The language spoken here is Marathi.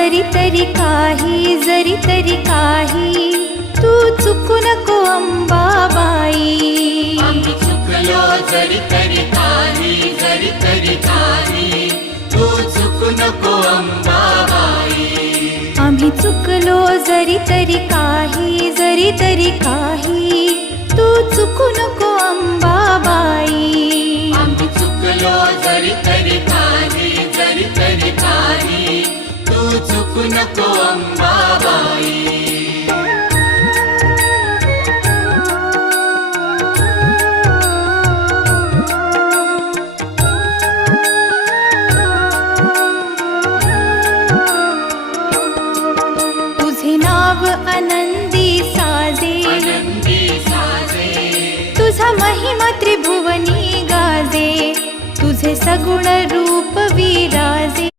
जरी तरी काही तू चुकू नको अंबाबाई. आम्ही चुकलो जरी तरी काही तू चुकू नको अंबाबाई. आम्ही चुकलो जरी तरी काही तू चुकू नको अंबाबाई. आम्ही चुकलो जरी तरी काही तू चुकू नको अंबाबाई. तुझे नाव आनंदी साजे, तुझा महिमा त्रिभुवनी गाजे. तुझे सगुण रूप विराजे,